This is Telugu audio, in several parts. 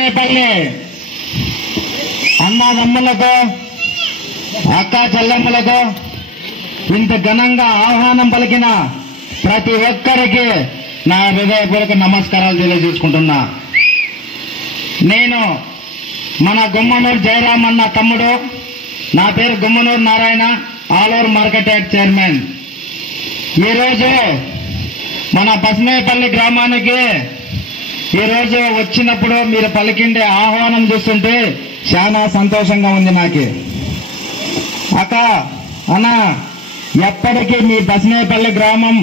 బస్నేపల్లి అన్నదమ్ములకు అక్క చెల్లెమ్మలకు ఇంత ఘనంగా ఆహ్వానం పలికిన ప్రతి ఒక్కరికి నా హృదయపూర్వక నమస్కారాలు తెలియజేసుకుంటున్నా. నేను మన గుమ్మనూరు జయరామ్ అన్న తమ్ముడు. నా పేరు Gummanuru Narayana, all over market yard chairman. ఈరోజు మన బస్నేపల్లి గ్రామానికి ఈరోజు వచ్చినప్పుడు మీరు పలికిండే ఆహ్వానం చూస్తుంటే చాలా సంతోషంగా ఉంది నాకు. అక్క అన్న, ఎప్పటికీ మీ బస్నేపల్లి గ్రామం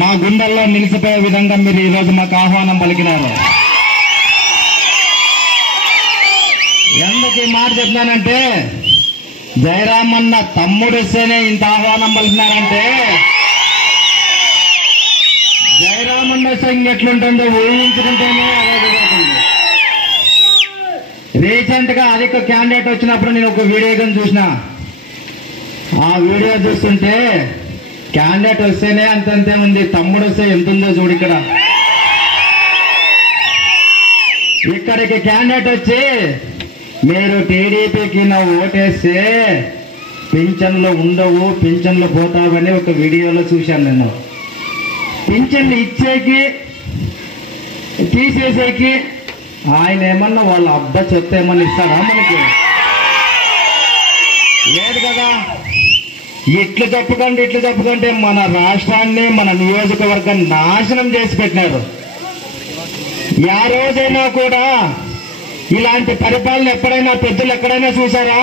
మా గుండెల్లో నిలిచిపోయే విధంగా మీరు ఈరోజు మాకు ఆహ్వానం పలికినారు. ఎందుకు ఈ మాట చెప్తున్నానంటే, జయరామ్ అన్న తమ్ముడు వస్తేనే ఇంత ఆహ్వానం పలికినారంటే జయరామ్ అన్న వస్తే ఇంకెట్లుంటుందో ఊహించుకుంటేనే అదే జరుగుతుంది. రీసెంట్ గా అధిక క్యాండిడేట్ వచ్చినప్పుడు నేను ఒక వీడియో చూసిన. ఆ వీడియో చూస్తుంటే క్యాండిడేట్ వస్తేనే అంతంతే ఉంది, తమ్ముడు వస్తే ఎంత ఉందో చూడు. ఇక్కడికి క్యాండిడేట్ వచ్చి మీరు టీడీపీకి నా ఓటేస్తే పింఛన్లు ఉండవు, పింఛన్లు పోతావని ఒక వీడియోలో చూశాను నేను. పింఛన్లు ఇచ్చేకి తీసేసేకి ఆయన ఏమన్నా వాళ్ళ అబ్బ చెత్త ఏమన్నా ఇస్తారా మనకి? లేదు కదా. ఇట్లు తప్పుకంటే మన రాష్ట్రాన్ని, మన నియోజకవర్గాన్ని నాశనం చేసి పెట్టినారు. ఆ రోజైనా కూడా ఇలాంటి పరిపాలన ఎప్పుడైనా పెద్దలు ఎక్కడైనా చూసారా?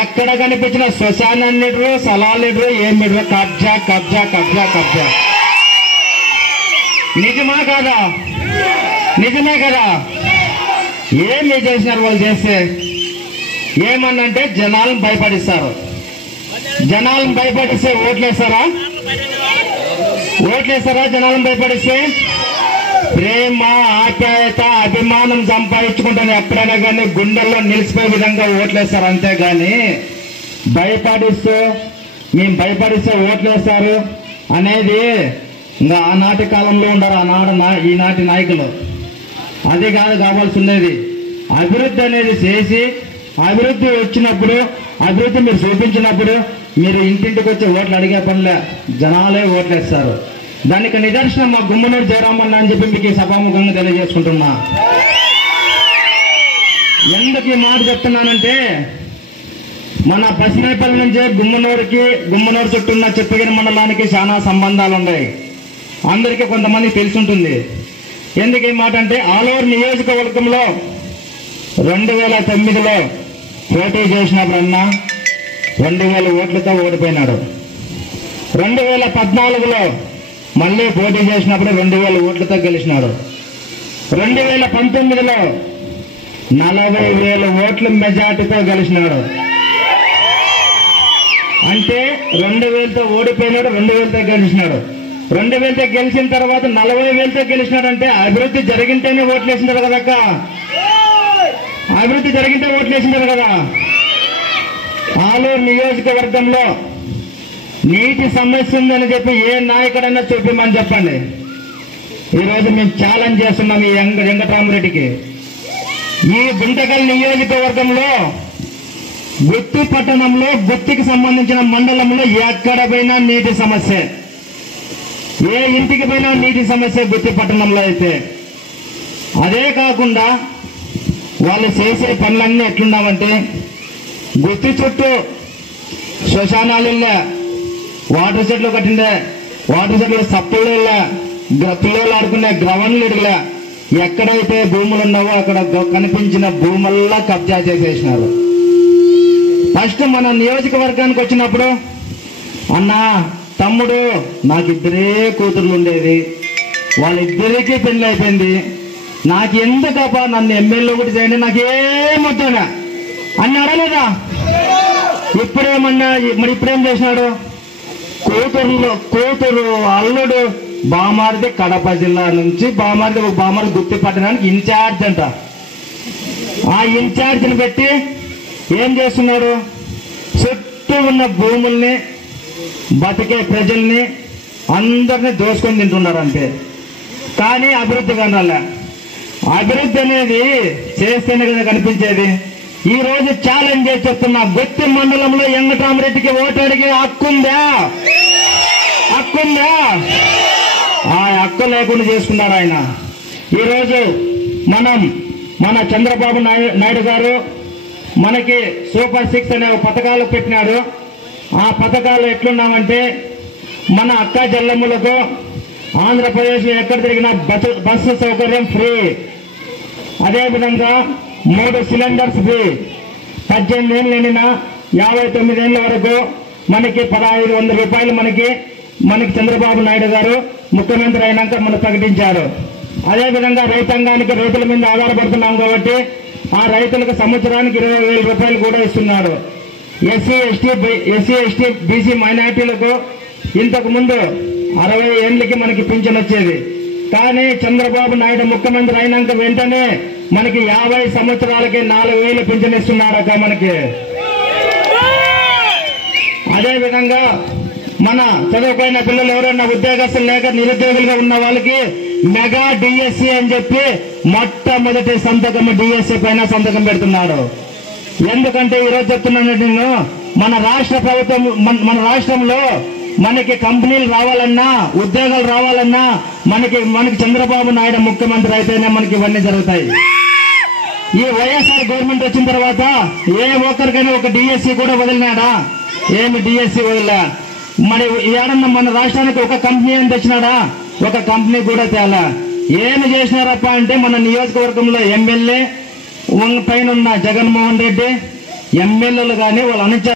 ఎక్కడ కనిపించిన శ్మశానం నిడ్రు, స్థలాలు నిడ్రు, ఏం నిడ్రు, కబ్జా కబ్జా కబ్జా కబ్జా. నిజమా కాదా? నిజమే కదా. ఏమి చేసినారు వాళ్ళు? చేస్తే ఏమన్నంటే జనాలను భయపడిస్తారు. జనాలను భయపడిస్తే ఓట్లేస్తారా? జనాలను భయపడిస్తే ప్రేమ, ఆప్యాయత, అభిమానం సంపాదించుకుంటాను ఎప్పుడైనా కానీ గుండెల్లో నిలిచిపోయే విధంగా ఓట్లేస్తారు. అంతేగాని భయపడిస్తూ మేము భయపడిస్తే ఓట్లేస్తారు అనేది ఇంకా ఆనాటి కాలంలో ఉండరు, ఈనాటి నాయకులు. అది కాదు కావాల్సి ఉండేది. అభివృద్ధి అనేది చేసి, అభివృద్ధి వచ్చినప్పుడు, అభివృద్ధి మీరు చూపించినప్పుడు మీరు ఇంటింటికి వచ్చి ఓట్లు అడిగే పనిలే, జనాలే ఓట్లేస్తారు. దానికి నిదర్శనం మా గుమ్మనూరు జయరామ్ అన్న అని చెప్పి మీకు సభాముఖంగా తెలియజేసుకుంటున్నా. ఎందుకు ఈ మాట చెప్తున్నానంటే, మన బస్నేపల్లి నుంచి గుమ్మనూరు చుట్టూ ఉన్న చెప్పగిరి మండలానికి చాలా సంబంధాలు ఉన్నాయి. అందరికీ కొంతమంది తెలిసి ఉంటుంది. ఎందుకు ఈ మాట అంటే, ఆలూరు నియోజకవర్గంలో 2009లో పోటీ చేసినప్పుడన్నా 2000 ఓట్లతో ఓడిపోయినాడు. 2014లో మళ్ళీ పోటీ చేసినప్పుడు 2000 ఓట్లతో గెలిచినాడు. 2019లో 40,000 ఓట్ల మెజార్టీతో గెలిచినాడు. అంటే 2000తో ఓడిపోయినాడు, 2000తో గెలిచినాడు. 2000తో గెలిచిన తర్వాత 40,000తో గెలిచినాడంటే అభివృద్ధి జరిగింటేనే ఓట్లేసినారు కదక్క. అభివృద్ధి జరిగింటే ఓట్లేసినారు కదా. ఆలూరు నియోజకవర్గంలో నీటి సమస్య ఉందని చెప్పి ఏ నాయకుడన్నా చూపిమని చెప్పండి. ఈరోజు మేము ఛాలెంజ్ చేస్తున్నాం ఈ వెంకటరామరెడ్డికి. ఈ గుంటకల్ నియోజకవర్గంలో గుత్తి పట్టణంలో, గుత్తికి సంబంధించిన మండలంలో ఎక్కడ పోయినా నీటి సమస్య, ఏ ఇంటికి పోయినా నీటి సమస్య గుత్తి పట్టణంలో అయితే. అదే కాకుండా వాళ్ళు చేసే పనులన్నీ ఎట్లున్నామంటే, గుత్తి చుట్టూ శ్మశానాలు వెళ్ళా, వాటర్ చెట్లు కట్టిండే, వాటర్ చెట్లు సప్పులు వెళ్ళా, పిల్లలు ఆడుకునే గ్రవన్లు ఇడలే. ఎక్కడైతే భూములు ఉన్నావో అక్కడ కనిపించిన భూముల్లా కబ్జా చేసేసినారు. ఫస్ట్ మన నియోజకవర్గానికి వచ్చినప్పుడు, అన్నా తమ్ముడు నాకు 2 కూతుర్లు ఉండేది, వాళ్ళిద్దరికీ పెళ్లి అయిపోయింది, నాకు ఎందుకబ్బా నన్ను ఎమ్మెల్యే ఒకటి చేయండి, నాకేమొద్దా అన్నాడా లేదా? ఇప్పుడేమన్నా, మరి ఇప్పుడేం చేసినాడు? కూతురు అల్లుడు బామారిది కడప జిల్లా నుంచి బామారిది గుత్తి పట్టణానికి ఇన్ఛార్జ్ అంట. ఆ ఇన్ఛార్జిని పెట్టి ఏం చేస్తున్నాడు? చుట్టూ ఉన్న భూముల్ని, బతికే ప్రజల్ని అందరినీ దోసుకొని తింటున్నారు అంతే. కానీ అభివృద్ధి కనాలే. అభివృద్ధి అనేది చేస్తేనే కదా కనిపించేది. ఈ రోజు ఛాలెంజ్ చేసి చెప్తున్నా, గుత్తి మండలంలో వెంకటరామరెడ్డికి ఓటు అడిగే హక్కుందా? ఆ హక్కు లేకుండా చేసుకున్నాడు ఆయన. ఈరోజు మన చంద్రబాబు నాయుడు గారు మనకి సూపర్ 6 అనే పథకాలు పెట్టినాడు. ఆ పథకాలు ఎట్లున్నామంటే, మన అక్క చెల్లెమ్మలకు ఆంధ్రప్రదేశ్ ఎక్కడ తిరిగినా బస్సు సౌకర్యం ఫ్రీ, అదేవిధంగా 3 సిలిండర్స్ ఫ్రీ, 18 ఏళ్ళు నిండిన 59 ఏళ్ళ వరకు మనకి 1500 రూపాయలు మనకి చంద్రబాబు నాయుడు గారు ముఖ్యమంత్రి అయినాక మనం ప్రకటించారు. అదేవిధంగా రైతాంగానికి రైతుల మీద ఆధారపడుతున్నాం కాబట్టి ఆ రైతులకు సంవత్సరానికి 20,000 రూపాయలు కూడా ఇస్తున్నారు. ఎస్సీ ఎస్టీ బీసీ మైనార్టీలకు ఇంతకు ముందు 60 ఏళ్ళకి మనకి పింఛన్ వచ్చేది. కానీ చంద్రబాబు నాయుడు ముఖ్యమంత్రి అయినాక వెంటనే మనకి 50 సంవత్సరాలకి 4,000 పింఛన్ ఇస్తున్నారట మనకి. అదేవిధంగా మన చదువుకున్న పిల్లలు ఎవరైనా ఉద్యోగస్తులు లేక నిరుద్యోగులుగా ఉన్న వాళ్ళకి మెగా డిఎస్సి అని చెప్పి మొట్టమొదటి సంతకం డిఎస్సి పైన సంతకం పెడుతున్నాడు. ఎందుకంటే ఈరోజు చెప్తున్నాను నేను, మన రాష్ట్ర ప్రభుత్వం మన రాష్ట్రంలో మనకి కంపెనీలు రావాలన్నా ఉద్యోగాలు రావాలన్నా మనకి చంద్రబాబు నాయుడు ముఖ్యమంత్రి అయితేనే మనకి ఇవన్నీ జరుగుతాయి. ఈ వైఎస్ఆర్ గవర్నమెంట్ వచ్చిన తర్వాత ఏ ఒక్కరికైనా ఒక డిఎస్సి కూడా వదిలినాడా? ఏమి డిఎస్సి వదిలా? మరి ఏడన్నా మన రాష్ట్రానికి ఒక కంపెనీ అని తెచ్చినాడా? ఒక కంపెనీ కూడా తేలా. ఏమి చేసినారప్ప అంటే, మన నియోజకవర్గంలో ఎమ్మెల్యే పైన ఉన్న జగన్మోహన్ రెడ్డి ఎమ్మెల్యేలు కానీ వాళ్ళ అనుచరులు